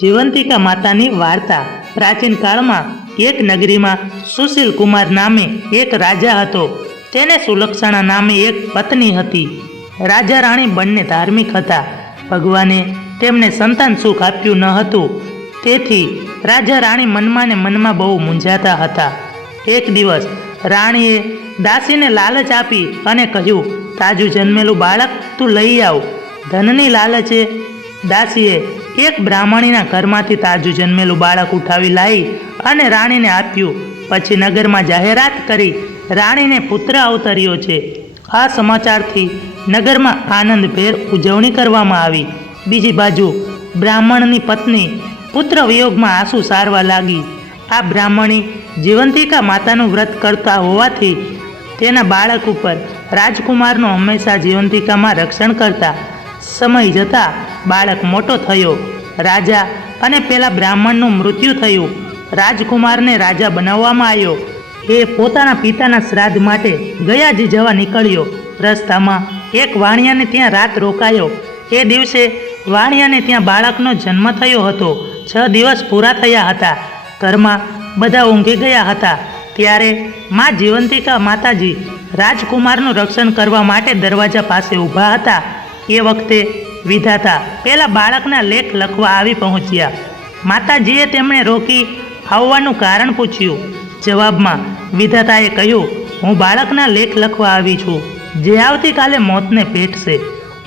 જીવંતિકા માતાની વાર્તા પ્રાચીન કાળમાં એક નગરીમાં સુશીલ કુમાર નામે એક રાજા હતો. તેને સુલક્ષણા નામે એક પત્ની હતી. રાજા રાણી બંને ધાર્મિક હતા. ભગવાને તેમને સંતાન સુખ આપ્યું ન હતું. તેથી રાજા રાણી મનમાં ને મનમાં બહુ મૂંઝાતા હતા. એક દિવસ રાણીએ દાસીને લાલચ આપી અને કહ્યું, તાજું જન્મેલું બાળક તું લઈ આવ. ધનની લાલચે દાસીએ એક બ્રાહ્મણીના ઘરમાંથી તાજું જન્મેલું બાળક ઉઠાવી લાવી અને રાણીને આપ્યું. પછી નગરમાં જાહેરાત કરી, રાણીને પુત્ર અવતર્યો છે. આ સમાચારથી નગરમાં આનંદભેર ઉજવણી કરવામાં આવી. બીજી બાજુ, બ્રાહ્મણની પત્ની પુત્ર વિયોગમાં આંસુ સારવા લાગી. આ બ્રાહ્મણી જીવંતિકા માતાનું વ્રત કરતા હોવાથી તેના બાળક ઉપર રાજકુમારનો હંમેશા જીવંતિકામાં રક્ષણ કરતા સમય જતાં બાળક મોટો થયો. રાજા અને પેલા બ્રાહ્મણનું મૃત્યુ થયું. રાજકુમારને રાજા બનાવવામાં આવ્યો. એ પોતાના પિતાના શ્રાદ્ધ માટે ગયા જ જવા નીકળ્યો. રસ્તામાં એક વાણિયાને ત્યાં રાત રોકાયો. એ દિવસે વાણિયાને ત્યાં બાળકનો જન્મ થયો હતો. છ દિવસ પૂરા થયા હતા. ઘરમાં બધા ઊંઘી ગયા હતા. ત્યારે મા જીવંતિકા માતાજી રાજકુમારનું રક્ષણ કરવા માટે દરવાજા પાસે ઊભા હતા. એ વખતે વિધાતા પહેલાં બાળકના લેખ લખવા આવી પહોંચ્યા. માતાજીએ તેમણે રોકી આવવાનું કારણ પૂછ્યું. જવાબમાં વિધાતાએ કહ્યું, હું બાળકના લેખ લખવા આવી છું. જે આવતીકાલે મોતને ભેટશે.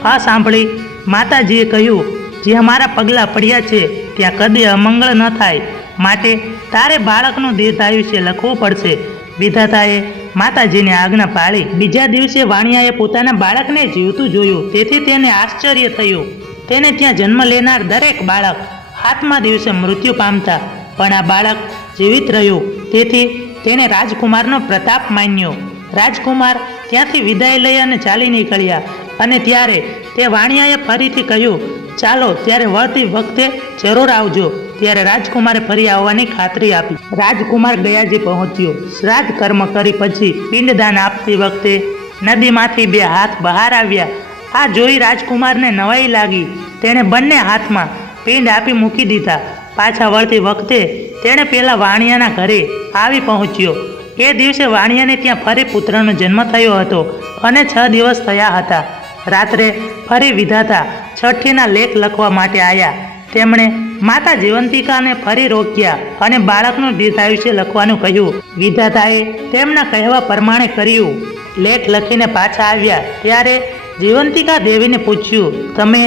આ સાંભળી માતાજીએ કહ્યું જ્યાં મારા પગલાં પડ્યા છે, ત્યાં કદી અમંગળ ન થાય. માટે તારે બાળકનું દીર્ઘાયુષ્ય લખવું પડશે. વિધાતાએ માતાજીને આજ્ઞા પાળી. બીજા દિવસે વાણિયાએ પોતાના બાળકને જીવતું જોયું. તેથી તેને આશ્ચર્ય થયું. તેને ત્યાં જન્મ લેનાર દરેક બાળક હાથમાં દિવસે મૃત્યુ પામતા. પણ આ બાળક જીવિત રહ્યું. તેથી તેણે રાજકુમારનો પ્રતાપ માન્યો. રાજકુમાર ત્યાંથી વિદાય લઈ અને ચાલી નીકળ્યા. અને ત્યારે તે વાણિયાએ ફરીથી કહ્યું, ચાલો, ત્યારે વળતી વખતે જરૂર આવજો. ત્યારે રાજકુમારે ફરી આવવાની ખાતરી આપી. રાજકુમાર ગયાજી પહોંચ્યો. શ્રાદ્ધ કર્મ કરી પછી પિંડદાન આપતી વખતે નદીમાંથી બે હાથ બહાર આવ્યા. આ જોઈ રાજકુમારને નવાઈ લાગી. તેણે બંને હાથમાં પિંડ આપી મૂકી દીધા. પાછા વળતી વખતે તેણે પેલા વાણિયાના ઘરે આવી પહોંચ્યો. એ દિવસે વાણિયાને ત્યાં ફરી પુત્રનો જન્મ થયો હતો અને છ દિવસ થયા હતા. રાત્રે ફરી વિધાતા છઠ્ઠીના લેખ લખવા માટે આવ્યા તેમણે માતા જીવંતિકાને ફરી રોક્યા અને બાળકનું દીર્ઘાયુષ્ય લખવાનું કહ્યું. વિધાતાએ તેમના કહેવા પ્રમાણે કર્યું. લેખ લખીને પાછા આવ્યા ત્યારે જીવંતિકા દેવીને પૂછ્યું, તમે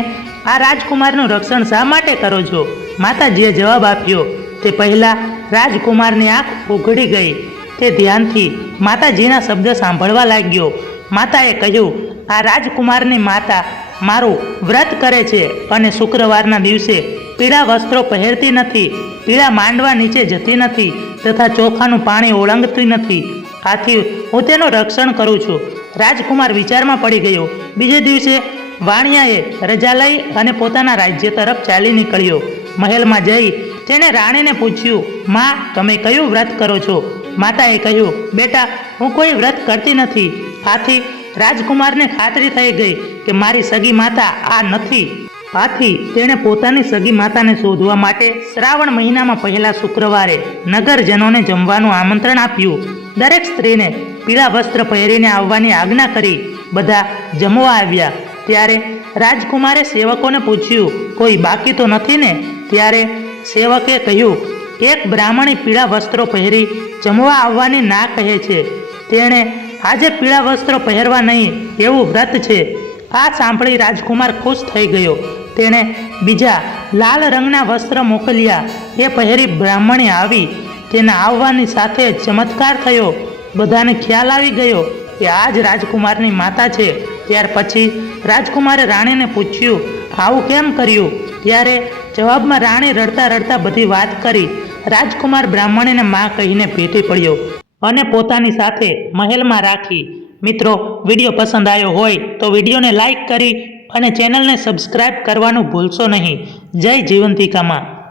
આ રાજકુમારનું રક્ષણ શા માટે કરો છો? માતાજીએ જવાબ આપ્યો, તે પહેલાં રાજકુમારની આંખ ઉઘડી ગઈ. તે ધ્યાનથી માતાજીના શબ્દ સાંભળવા લાગ્યો. માતાએ કહ્યું, આ રાજકુમારની માતા મારું વ્રત કરે છે અને શુક્રવારના દિવસે પીળા વસ્ત્રો પહેરતી નથી, પીળા માંડવા નીચે જતી નથી તથા ચોખાનું પાણી ઓળંગતી નથી. આથી હું તેનું રક્ષણ કરું છું. રાજકુમાર વિચારમાં પડી ગયો. બીજે દિવસે વાણિયાએ રજા લઈ અને પોતાના રાજ્ય તરફ ચાલી નીકળ્યો. મહેલમાં જઈ તેણે રાણીને પૂછ્યું, માં, તમે કયું વ્રત કરો છો? માતાએ કહ્યું, બેટા, હું કોઈ વ્રત કરતી નથી. આથી રાજકુમારને ખાતરી થઈ ગઈ કે મારી સગી માતા આ નથી. આથી તેણે પોતાની સગી માતાને શોધવા માટે શ્રાવણ મહિનામાં પહેલા શુક્રવારે નગરજનોને જમવાનું આમંત્રણ આપ્યું. દરેક સ્ત્રીને પીળા વસ્ત્ર પહેરીને આવવાની આજ્ઞા કરી બધા જમવા આવ્યા. ત્યારે રાજકુમારે સેવકોને પૂછ્યું, કોઈ બાકી તો નથી ને? ત્યારે સેવકે કહ્યું, એક બ્રાહ્મણી પીળા વસ્ત્રો પહેરી જમવા આવવાની ના કહે છે. તેણે આજે પીળા વસ્ત્રો પહેરવા નહીં એવું વ્રત છે. આ સાંભળી રાજકુમાર ખુશ થઈ ગયો. તેણે બીજા લાલ રંગના વસ્ત્ર મોકલ્યા. એ પહેરી બ્રાહ્મણે આવી. તેના આવવાની સાથે ચમત્કાર થયો. બધાને ખ્યાલ આવી ગયો કે આ જ રાજકુમારની માતા છે. ત્યાર પછી રાજકુમારે રાણીને પૂછ્યું, આવું કેમ કર્યું? ત્યારે જવાબમાં રાણી રડતા રડતા બધી વાત કરી. રાજકુમાર બ્રાહ્મણીને માં કહીને ભેટી પડ્યો અને પોતાની સાથે મહેલમાં રાખી. મિત્રો, વીડિયો પસંદ આવ્યો હોય તો વિડીયોને લાઈક કરી અને ચેનલને સબસ્ક્રાઇબ કરવાનું ભૂલશો નહીં. જય જીવંતિકામાં.